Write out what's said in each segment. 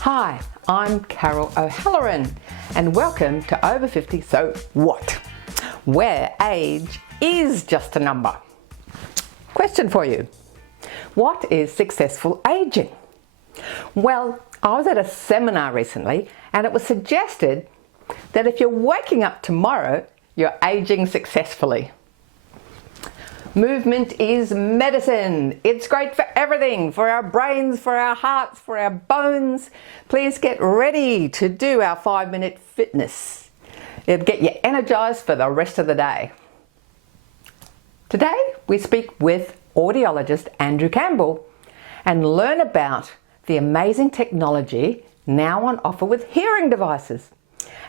Hi, I'm Carol O'Halloran and welcome to Over 50 So What? Where age is just a number. Question for you. What is successful aging? Well, I was at a seminar recently and it was suggested that if you're waking up tomorrow, you're aging successfully. Movement is medicine. It's great for everything, for our brains, for our hearts, for our bones. Please get ready to do our 5-minute fitness. It'll get you energized for the rest of the day. Today, we speak with audiologist Andrew Campbell and learn about the amazing technology now on offer with hearing devices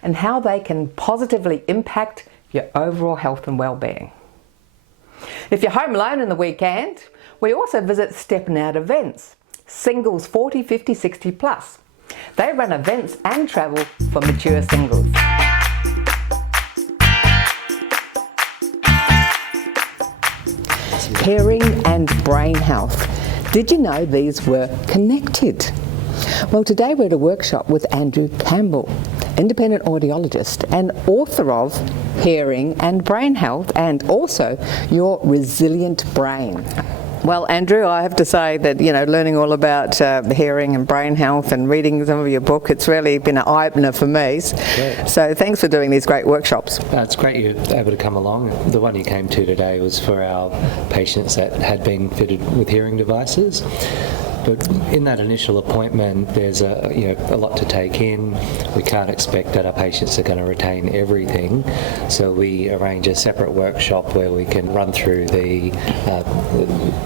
and how they can positively impact your overall health and well-being. If you're home alone in the weekend, we also visit Steppin' Out events, singles 40, 50, 60 plus. They run events and travel for mature singles. Hearing and brain health. Did you know these were connected? Well, today we're at a workshop with Andrew Campbell, independent audiologist and author of Hearing and Brain Health and also Your Resilient Brain. Well, Andrew, I have to say that, learning all about hearing and brain health and reading some of your book, it's really been an eye-opener for me. Great. So thanks for doing these great workshops. It's great you're able to come along. The one you came to today was for our patients that had been fitted with hearing devices. But in that initial appointment, there's a lot to take in. We can't expect that our patients are going to retain everything, so we arrange a separate workshop where we can run through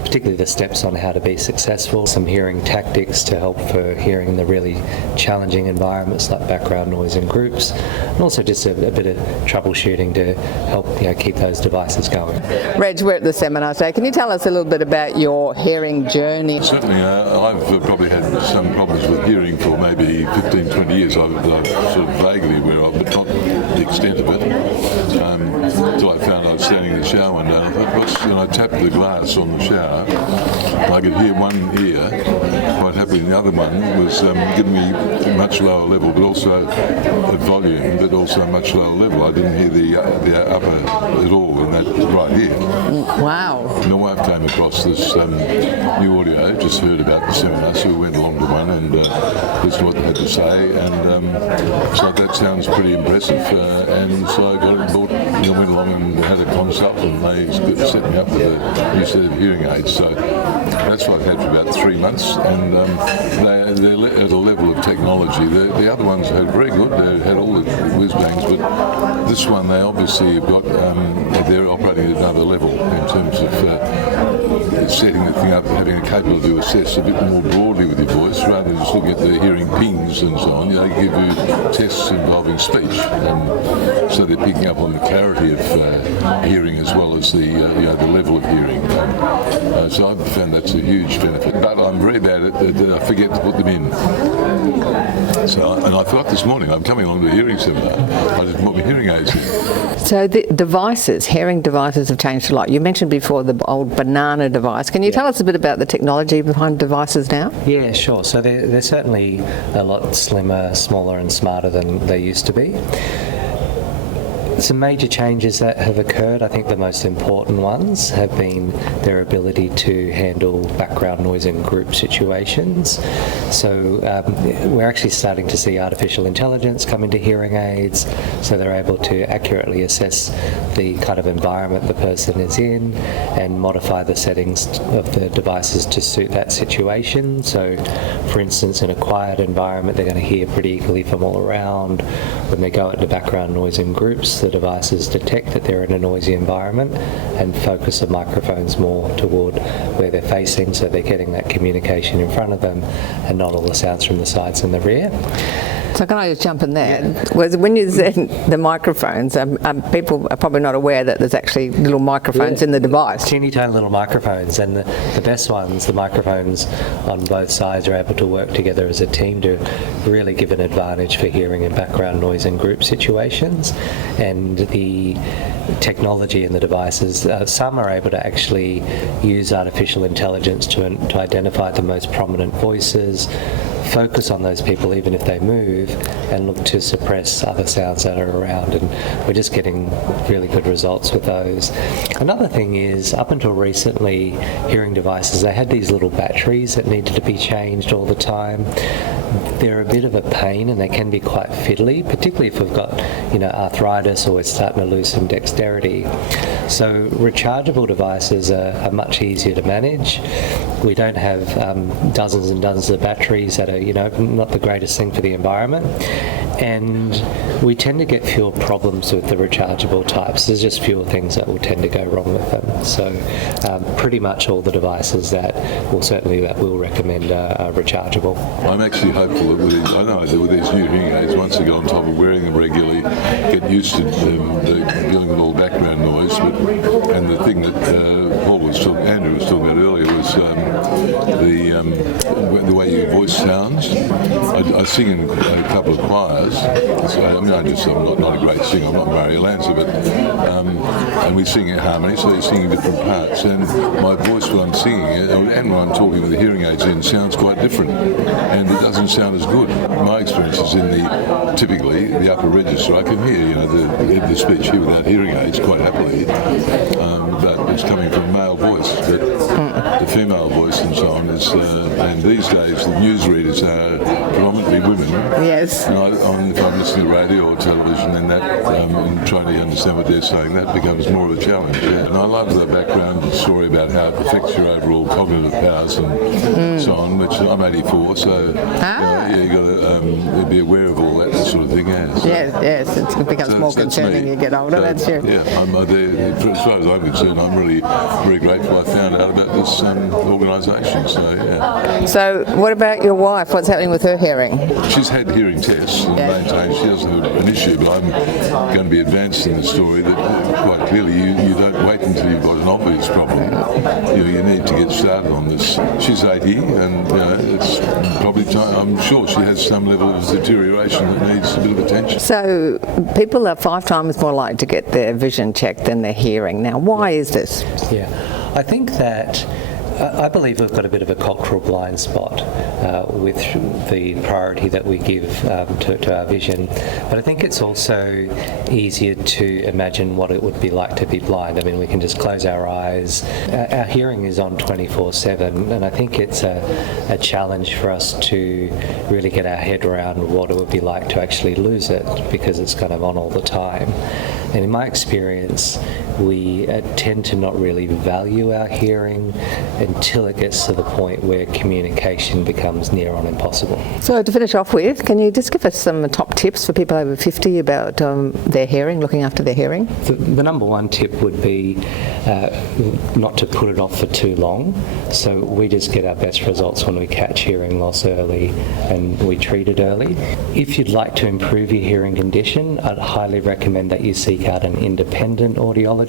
particularly the steps on how to be successful, some hearing tactics to help for hearing in the really challenging environments like background noise in groups, and also just a bit of troubleshooting to help keep those devices going. Reg, we're at the seminar today. Can you tell us a little bit about your hearing journey? Certainly. I've probably had some problems with hearing for maybe 15, 20 years. I'm sort of vaguely aware of, but not the extent of it. Until I found I was standing in the shower one day, and I thought, I tapped the glass on the shower, and I could hear one ear quite happily, and the other one was giving me a much lower level, but also a volume, but also a much lower level. I didn't hear the upper at all in that right ear. Wow. My wife came across this new audio, just heard about the seminar, so we went along to one and listened to what they had to say, and so that sounds pretty impressive, and so I got it and bought, went along and had a consult, and they set me up with a new set of hearing aids. So that's what I've had for about 3 months, and they're at a level of technology. The other ones are very good, they had all the whiz bangs, but this one they obviously have got, they're operating at another level in terms of setting the thing up, having a capability to assess a bit more broadly with your voice rather than just looking at the hearing pings and so on. They give you tests involving speech, and so they're picking up on the clarity of hearing as well as the level of hearing. So I've found that's a huge benefit. But I'm very bad at that I forget to put them in. And I thought this morning I'm coming along to a hearing seminar. I didn't put my hearing aids in. So the devices, hearing devices have changed a lot. You mentioned before the old banana device. Can you tell us a bit about the technology behind devices now? Yeah, sure. So they're certainly a lot slimmer, smaller and smarter than they used to be. Some major changes that have occurred, I think the most important ones have been their ability to handle background noise in group situations. So we're actually starting to see artificial intelligence come into hearing aids, so they're able to accurately assess the kind of environment the person is in and modify the settings of the devices to suit that situation. So for instance, in a quiet environment, they're going to hear pretty equally from all around. When they go into background noise in groups, the devices detect that they're in a noisy environment and focus the microphones more toward where they're facing, so they're getting that communication in front of them and not all the sounds from the sides and the rear. So can I just jump in there? Yeah. When you said the microphones, people are probably not aware that there's actually little microphones in the device. Teeny tiny little microphones, and the best ones, the microphones on both sides, are able to work together as a team to really give an advantage for hearing in background noise in group situations. And the technology in the devices, some are able to actually use artificial intelligence to identify the most prominent voices, focus on those people even if they move, and look to suppress other sounds that are around, and we're just getting really good results with those. Another thing is, up until recently, hearing devices, they had these little batteries that needed to be changed all the time. They're a bit of a pain and they can be quite fiddly, particularly if we've got arthritis or we're starting to lose some dexterity. So rechargeable devices are much easier to manage. We don't have dozens and dozens of batteries that are not the greatest thing for the environment, and we tend to get fewer problems with the rechargeable types. There's just fewer things that will tend to go wrong with them. So pretty much all the devices that we'll recommend are rechargeable. I'm actually hopeful that with these new hearing aids, once they get on top of wearing them regularly, get used to dealing with all background noise. And the thing that Andrew was talking about earlier was the way your voice sounds. I sing in a couple of choirs. I'm not a great singer. I'm not Mario Lanza, but and we sing in harmony, so you're singing different parts. And my voice when I'm singing it, and when I'm talking with the hearing aids in, sounds quite different, and it doesn't sound as good. My experience is in typically the upper register. I can hear the speech here without hearing aids quite happily, but it's coming from male voice. But the female voice and so on is, and these days the newsreaders are predominantly women. Yes. And if I'm listening to radio or television and and trying to understand what they're saying, that becomes more of a challenge. Yeah. And I love the background story about how it affects your overall cognitive powers and so on, which I'm 84, so you've got to be aware of all that sort of thing. Yeah. So, yes, it becomes more concerning you get older, that's true. Yeah, as far as I'm concerned, I'm really very grateful I found out about this organisation. So, yeah. So what about your wife? What's happening with her hearing? She's had hearing tests and maintained she doesn't have an issue, but I'm going to be advanced in the story that quite clearly you don't wait until you've got an obvious problem. You need to get started on this. She's 80 and it's probably time. I'm sure she has some level of deterioration that needs a bit of attention. So people are 5 times more likely to get their vision checked than their hearing. Now, why is this? Yeah, I think that I believe we've got a bit of a cultural blind spot with the priority that we give to our vision, but I think it's also easier to imagine what it would be like to be blind. I mean, we can just close our eyes. Our hearing is on 24/7, and I think it's a challenge for us to really get our head around what it would be like to actually lose it, because it's kind of on all the time. And in my experience, we tend to not really value our hearing until it gets to the point where communication becomes near on impossible. So to finish off with, can you just give us some top tips for people over 50 about their hearing, looking after their hearing? The number one tip would be not to put it off for too long. So we just get our best results when we catch hearing loss early and we treat it early. If you'd like to improve your hearing condition, I'd highly recommend that you seek out an independent audiologist.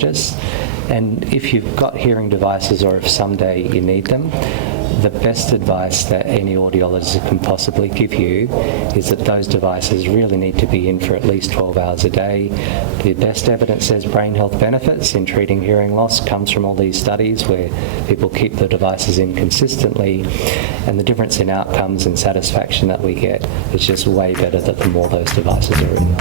And if you've got hearing devices, or if someday you need them, the best advice that any audiologist can possibly give you is that those devices really need to be in for at least 12 hours a day. The best evidence says brain health benefits in treating hearing loss comes from all these studies where people keep the devices in consistently, and the difference in outcomes and satisfaction that we get is just way better the more those devices are in.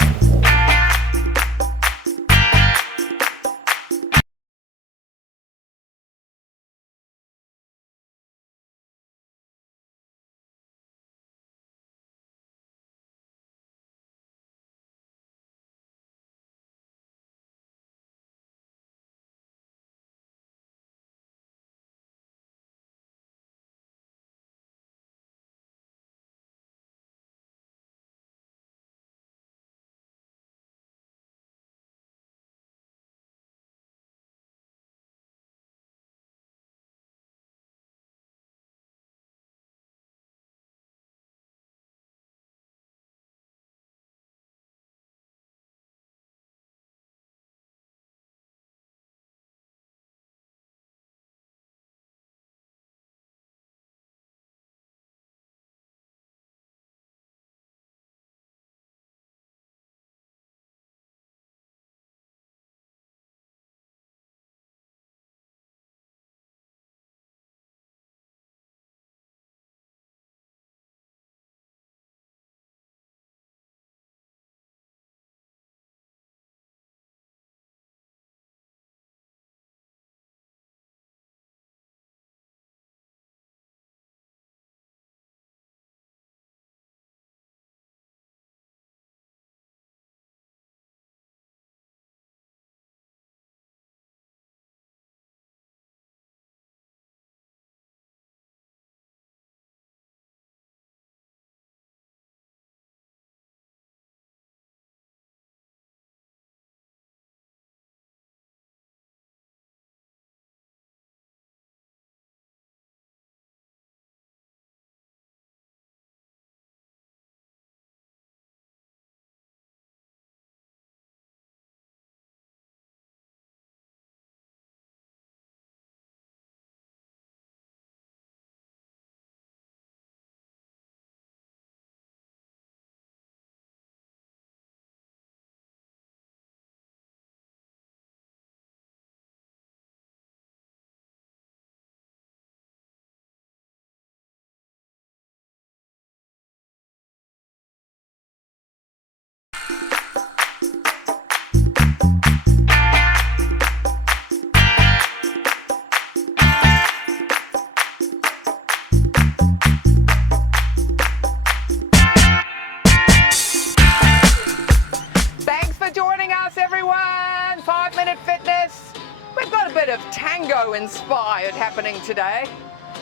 bit of Tango Inspired happening today,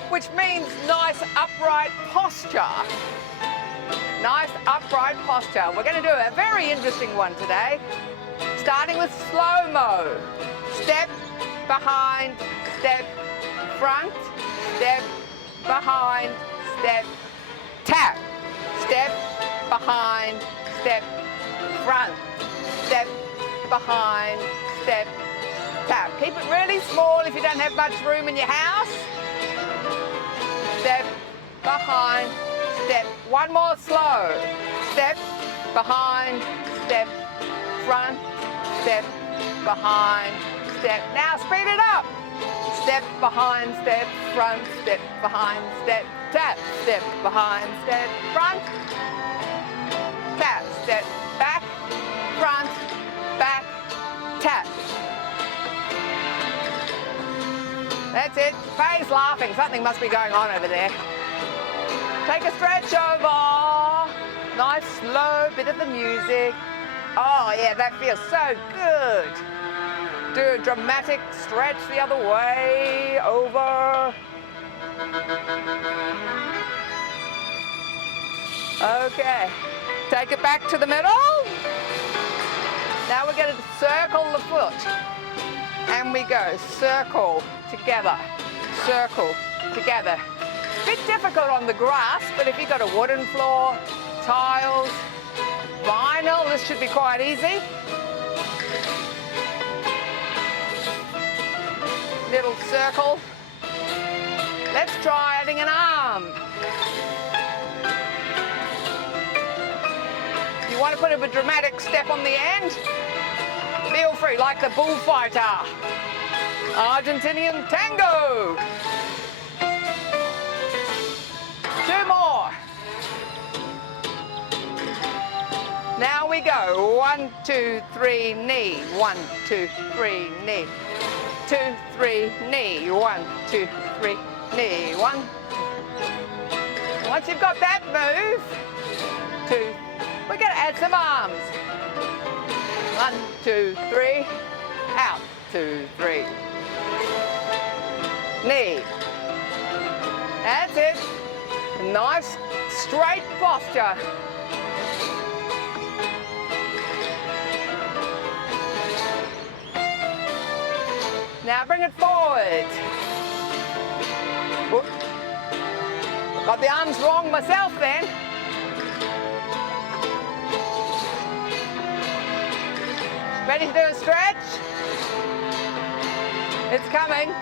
which means nice upright posture. Nice upright posture. We're going to do a very interesting one today, starting with slow-mo. Step, behind, step, front, step, behind, step, tap. Step, behind, step, front, step, behind, step, tap. Keep it really small if you don't have much room in your house. Step, behind, step. One more slow. Step, behind, step, front, step, behind, step. Now speed it up. Step, behind, step, front, step, behind, step, tap. Step, behind, step, front, tap. Step, back, front, back, tap. That's it. Faye's laughing. Something must be going on over there. Take a stretch over. Nice slow bit of the music. Oh yeah, that feels so good. Do a dramatic stretch the other way, over. Okay, take it back to the middle. Now we're going to circle the foot. And we go circle, together, circle, together. Bit difficult on the grass, but if you've got a wooden floor, tiles, vinyl, this should be quite easy. Little circle. Let's try adding an arm. You want to put a dramatic step on the end? Feel free, like the bullfighter. Argentinian tango. 2 more. Now we go. 1, 2, 3, knee. 1, 2, 3, knee. 2, 3, knee. 1, 2, 3, knee. 1. Once you've got that move, 2. We're going to add some arms. 1, 2, 3. Out. 2, 3. Knee. That's it. Nice straight posture. Now bring it forward. Whoop. Got the arms wrong myself then. Ready to do a stretch? It's coming.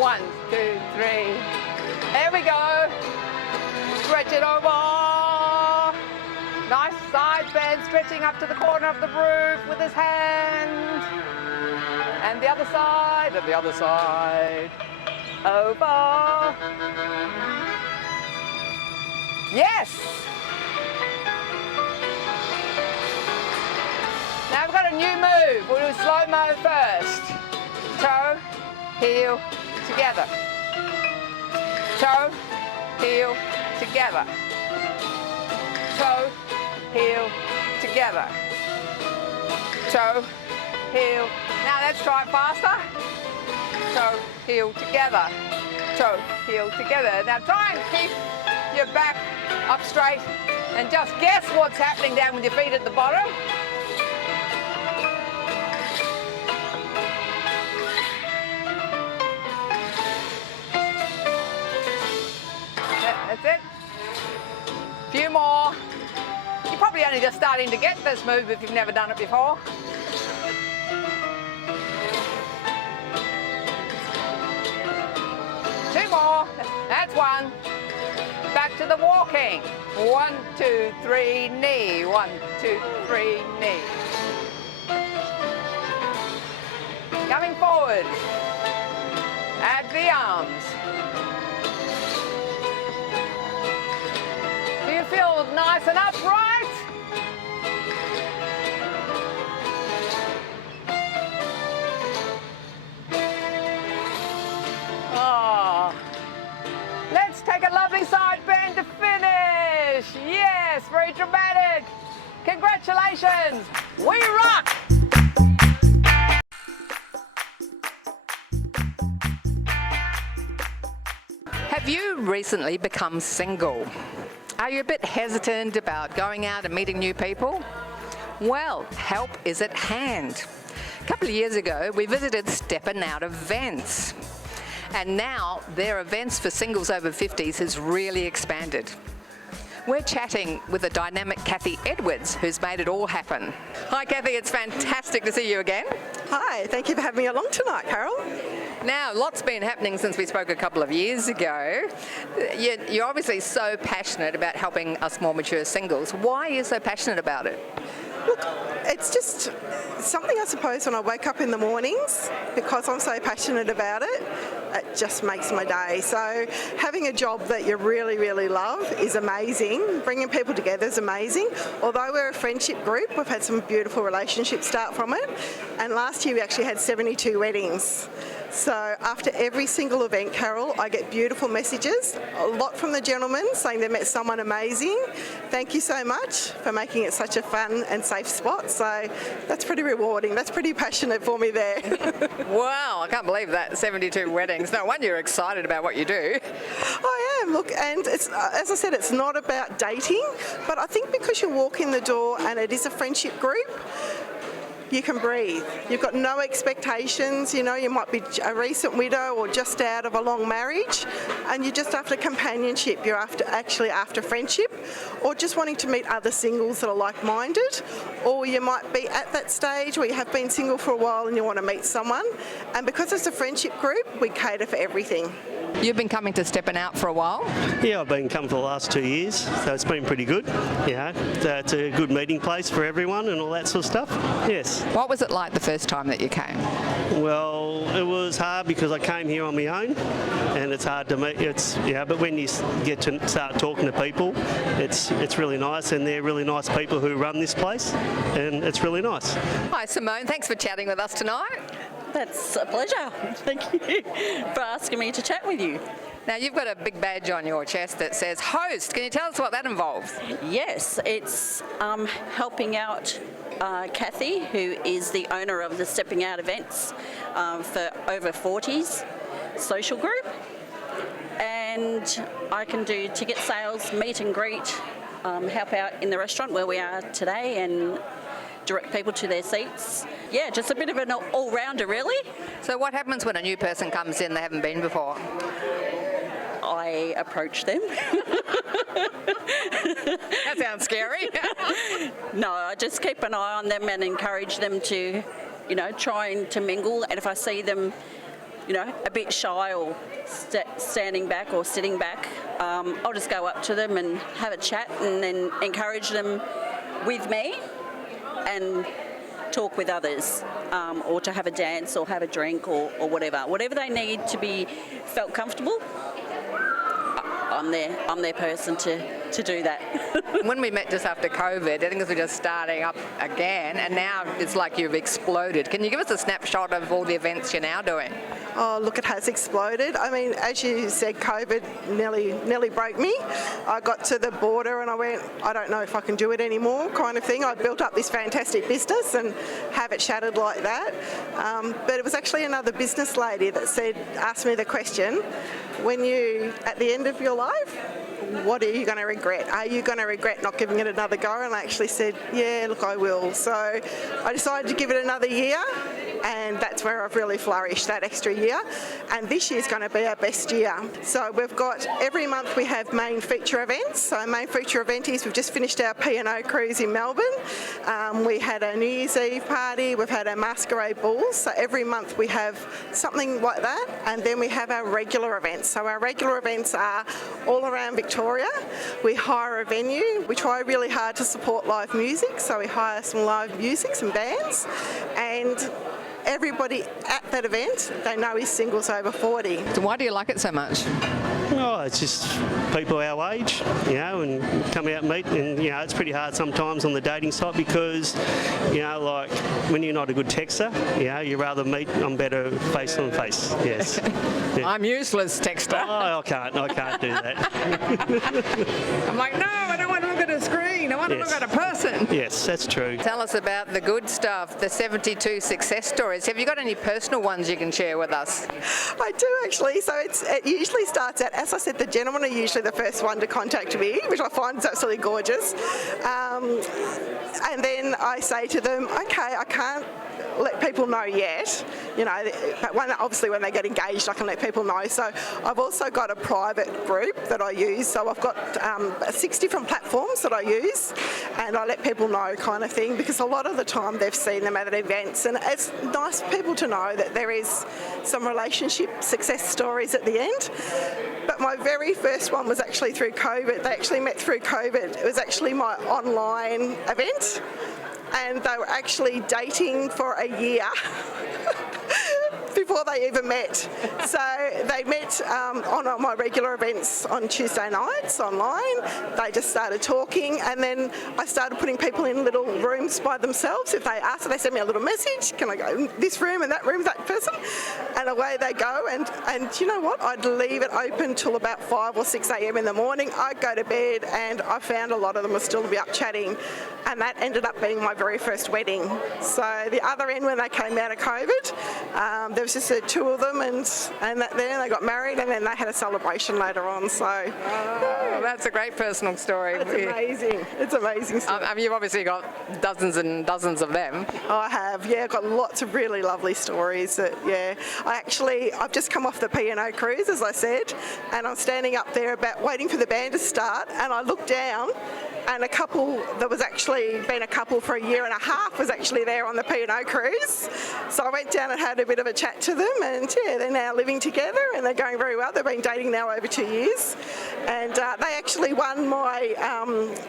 One, 2, 3. There we go. Stretch it over. Nice side bend, stretching up to the corner of the roof with his hand. And the other side, and the other side. Over. Yes. Now we've got a new move. We'll do slow-mo first. Toe, heel, together. Toe, heel, together. Toe, heel, together. Toe, heel. Now let's try it faster. Toe, heel, together. Toe, heel, together. Now try and keep your back up straight and just guess what's happening down with your feet at the bottom. That's it. Few more. You're probably only just starting to get this move if you've never done it before. Two more. That's one. Back to the walking. 1, 2, 3, knee. 1, 2, 3, knee. Coming forward. Add the arms. Do you feel nice and upright? Oh. Let's take a lovely side bend to finish. Congratulations! We rock! Have you recently become single? Are you a bit hesitant about going out and meeting new people? Well, help is at hand. A couple of years ago, we visited Steppin' Out events. And now their events for singles over 50s has really expanded. We're chatting with the dynamic Kathy Edwards, who's made it all happen. Hi Kathy, it's fantastic to see you again. Hi, thank you for having me along tonight, Carol. Now, lots been happening since we spoke a couple of years ago. You're obviously so passionate about helping us more mature singles. Why are you so passionate about it? Look, it's just something I suppose when I wake up in the mornings, because I'm so passionate about it, it just makes my day. So having a job that you really, really love is amazing. Bringing people together is amazing. Although we're a friendship group, we've had some beautiful relationships start from it. And last year we actually had 72 weddings. So after every single event, Carol, I get beautiful messages, a lot from the gentlemen saying they met someone amazing. Thank you so much for making it such a fun and safe spot. So that's pretty rewarding. That's pretty passionate for me there. Wow, I can't believe that, 72 weddings. No wonder you're excited about what you do. I am, look, and it's, as I said, it's not about dating, but I think because you walk in the door and it is a friendship group, you can breathe. You've got no expectations, you know, you might be a recent widow or just out of a long marriage and you're just after companionship, you're actually after friendship or just wanting to meet other singles that are like-minded, or you might be at that stage where you have been single for a while and you want to meet someone, and because it's a friendship group, we cater for everything. You've been coming to Steppin' Out for a while? Yeah, I've been coming for the last 2 years, so it's been pretty good. Yeah, it's a good meeting place for everyone and all that sort of stuff. Yes. What was it like the first time that you came? Well, it was hard because I came here on my own, and it's hard to meet. But when you get to start talking to people, it's really nice, and they're really nice people who run this place, and it's really nice. Hi Simone, thanks for chatting with us tonight. That's a pleasure. Thank you for asking me to chat with you. Now you've got a big badge on your chest that says host. Can you tell us what that involves? Yes, it's helping out Kathy, who is the owner of the Stepping Out events for over 40s social group. And I can do ticket sales, meet and greet, help out in the restaurant where we are today and direct people to their seats. Yeah, just a bit of an all-rounder really. So what happens when a new person comes in they haven't been before? I approach them. That sounds scary. No, I just keep an eye on them and encourage them to, trying to mingle. And if I see them, a bit shy or standing back or sitting back, I'll just go up to them and have a chat and then encourage them with me and talk with others, or to have a dance or have a drink or whatever they need to be felt comfortable. I'm their person to do that. When we met just after COVID, things were just starting up again, and now it's like you've exploded. Can you give us a snapshot of all the events you're now doing? Oh, look, it has exploded. I mean, as you said, COVID nearly broke me. I got to the border and I went, I don't know if I can do it anymore, kind of thing. I built up this fantastic business and have it shattered like that. But it was actually another business lady that asked me the question, when you, at the end of your life, what are you going to regret? Are you going to regret not giving it another go? And I actually said, yeah, look, I will. So I decided to give it another year, and that's where I've really flourished, that extra year. And this year's going to be our best year. So we've got, every month we have main feature events. So main feature event is, we've just finished our P&O cruise in Melbourne. We had a New Year's Eve party, we've had our masquerade balls. So every month we have something like that. And then we have our regular events. So our regular events are all around Victoria. We hire a venue. We try really hard to support live music. So we hire some live music, some bands. And everybody at that event, they know is singles over 40. So why do you like it so much? Oh, it's just people our age, and come out and meet. And, it's pretty hard sometimes on the dating site because, like when you're not a good texter, you rather meet on better face on face. Yes. Yeah. I'm useless, texter. Oh, I can't do that. I'm like, no, I don't want to look at a screen. I want to Yes. look at a person. Yes, that's true. Tell us about the good stuff, the 72 success stories. Have you got any personal ones you can share with us? I do actually. So it usually starts out, as I said, the gentlemen are usually the first one to contact me, which I find is absolutely gorgeous. And then I say to them, okay, I can't let people know yet, you know, but obviously when they get engaged I can let people know. So I've also got a private group that I use, so I've got 6 different platforms that I use, and I let people know kind of thing, because a lot of the time they've seen them at events, and it's nice for people to know that there is some relationship success stories at the end. But my very first one was actually through COVID. They actually met through COVID. It was actually my online event, and they were actually dating for a year before they even met. So they met on my regular events on Tuesday nights online. They just started talking, and then I started putting people in little rooms by themselves. If they asked, they send me a little message, can I go in this room and that room with that person? And away they go, and you know what? I'd leave it open till about 5 or 6 a.m. in the morning. I'd go to bed, and I found a lot of them would still be up chatting, and that ended up being my very first wedding. So the other end, when they came out of COVID, there was just 2 of them, and then they got married, and then they had a celebration later on. So That's a great personal story. it's amazing. It's amazing stuff. You've obviously got dozens and dozens of them. I have, yeah, got lots of really lovely stories. I've just come off the P&O cruise, as I said, and I'm standing up there waiting for the band to start, and I look down, and a couple that was actually been a couple for a year and a half was actually there on the P&O cruise. So I went down and had a bit of a chat to them, and yeah, they're now living together and they're going very well. They've been dating now over 2 years, and they actually won my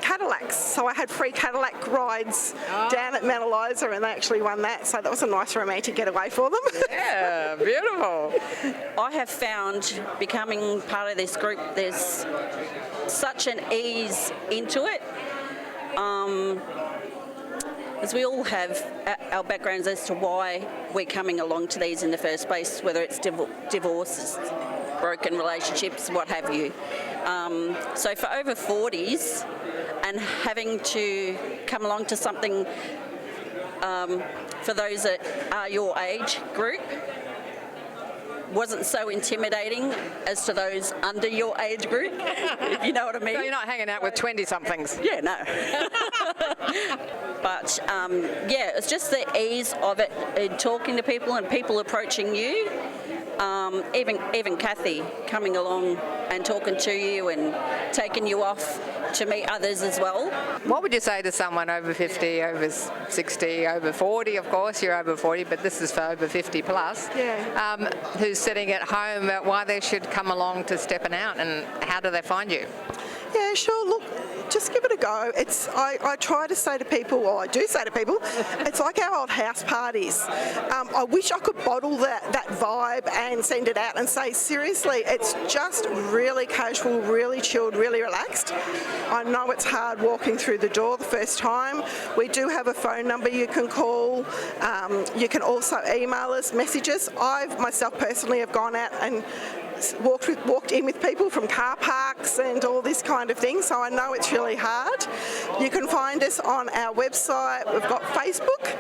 Cadillacs. So I had free Cadillac rides down at Mount Eliza, and they actually won that. So that was a nice romantic getaway for them. Yeah, beautiful. I have found becoming part of this group, there's such an ease into it. As we all have our backgrounds as to why we're coming along to these in the first place, whether it's divorce, broken relationships, what have you. So for over 40s and having to come along to something for those that are your age group wasn't so intimidating as to those under your age group, if you know what I mean. So you're not hanging out with 20-somethings? Yeah, no. But it's just the ease of it in talking to people and people approaching you. Even Kathy coming along and talking to you and taking you off to meet others as well. What would you say to someone over 50, over 60, over 40? Of course, you're over 40, but this is for over 50 plus. Yeah. Who's sitting at home, why they should come along to Stepping Out, and how do they find you? Yeah, sure. Look, just give it a go. I try to say to people, well, I do say to people, it's like our old house parties. I wish I could bottle that vibe and send it out and say, seriously, it's just really casual, really chilled, really relaxed. I know it's hard walking through the door the first time. We do have a phone number you can call. You can also email us messages. I myself personally have gone out and walked in with people from car parks and all this kind of thing, so I know it's really hard. You can find us on our website. We've got Facebook,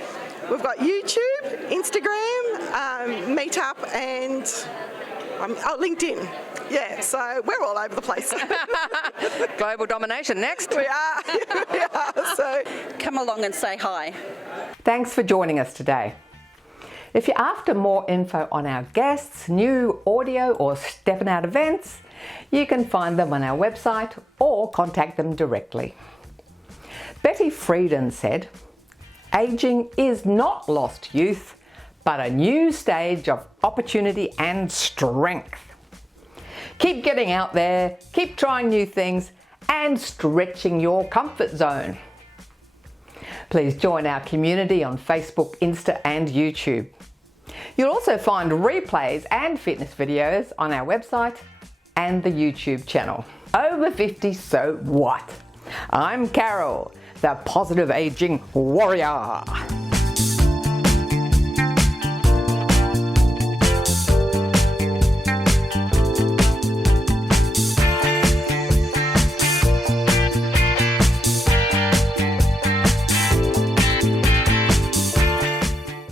we've got YouTube, Instagram, Meetup, and LinkedIn. Yeah, so we're all over the place. Global domination next. We are. We are. So Come along and say hi. Thanks for joining us today. If you're after more info on our guests, new audio or Stepping Out events, you can find them on our website or contact them directly. Betty Friedan said, "Aging is not lost youth, but a new stage of opportunity and strength." Keep getting out there, keep trying new things and stretching your comfort zone. Please join our community on Facebook, Insta and YouTube. You'll also find replays and fitness videos on our website and the YouTube channel. Over 50, so what? I'm Carol, the Positive Aging Warrior.